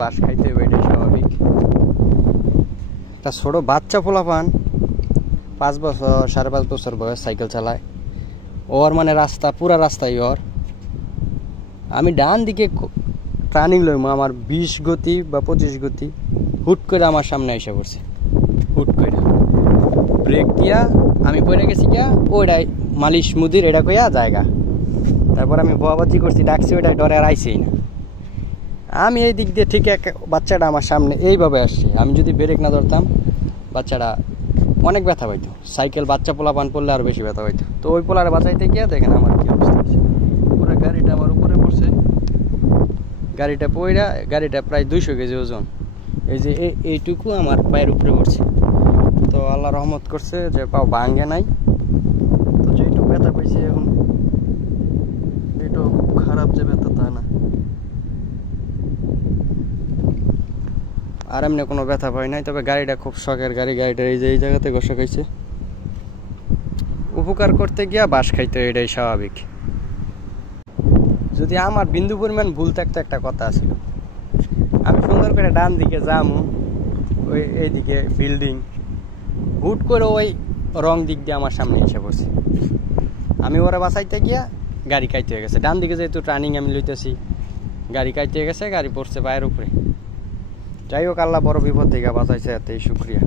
বাস খাইতে হবে, এটাই স্বাভাবিক। তা ছোট বাচ্চা পোলাপান 5 বছর 5.5 বছর বয়স সাইকেল চালায়, ওর মানে রাস্তা পুরা রাস্তায় ওর। আমি ডান দিকে টার্নিং লইম, আমার 20 গতি বা 25 গতি, হুট করে আমার সামনে এসে পড়ছে। হুট করে ব্রেক দিয়া আমি পড়ে গেছি গিয়া, ওইটাই মালিশ মুদির এটা কইয়া জায়গা। তারপর আমি ভুয়াবাজি করছি, ডাকছি, ওইটাই ডরে আর আইসেই না। আমি এই দিক দিয়ে ঠিক এক বাচ্চাটা আমার সামনে এইভাবে আসছে, আমি যদি ব্রেক না ধরতাম বাচ্চাটা অনেক ব্যথা পাইতো। সাইকেল বাচ্চা পোলাপান পড়লে আরও বেশি ব্যথা পাইতো। তো ওই পোলারে বাঁচাইতে গিয়া দেখেন আমার কি অবস্থা হয়েছে। পুরো গাড়িটা আমার উপরে পড়ছে, গাড়িটা পইরা, গাড়িটা প্রায় 200 কেজি ওজন। এই যে এইটুকু আমার পায়ের উপরে পড়ছে। তো আল্লাহ রহমত করছে যে পাও ভাঙ্গে নাই। তো যেটুকু ব্যথা পাইছে এখন, এটাও খুব খারাপ যে ব্যথা তা না, আর এমনি কোনো ব্যথা পাই নাই। তবে গাড়িটা খুব শখের গাড়ি, গাড়িটা এই যে এই জায়গাতে ঘষা খাইছে। উপকার করতে গিয়া বাস খাইতে, এটাই স্বাভাবিক। যদি আমার বিন্দু পরিমাণ ভুল থাকতো একটা কথা ছিল, আমি সুন্দর করে ডান দিকে যামু, ওই এইদিকে বিল্ডিং, হুট করে ওই রং দিক দিয়ে আমার সামনে এসে পড়ছে। আমি ওরা বাঁচাইতে গিয়া গাড়ি কাইতে হয়ে গেছে। ডান দিকে যেহেতু টার্নিং আমি লইতেছি, গাড়ি কাইতে হয়ে গেছে, গাড়ি পড়ছে পায়ের উপরে। যাই হোক, আল্লাহ বড় বিপদ থেকে বাঁচাইছে, এতেই শুক্রিয়া।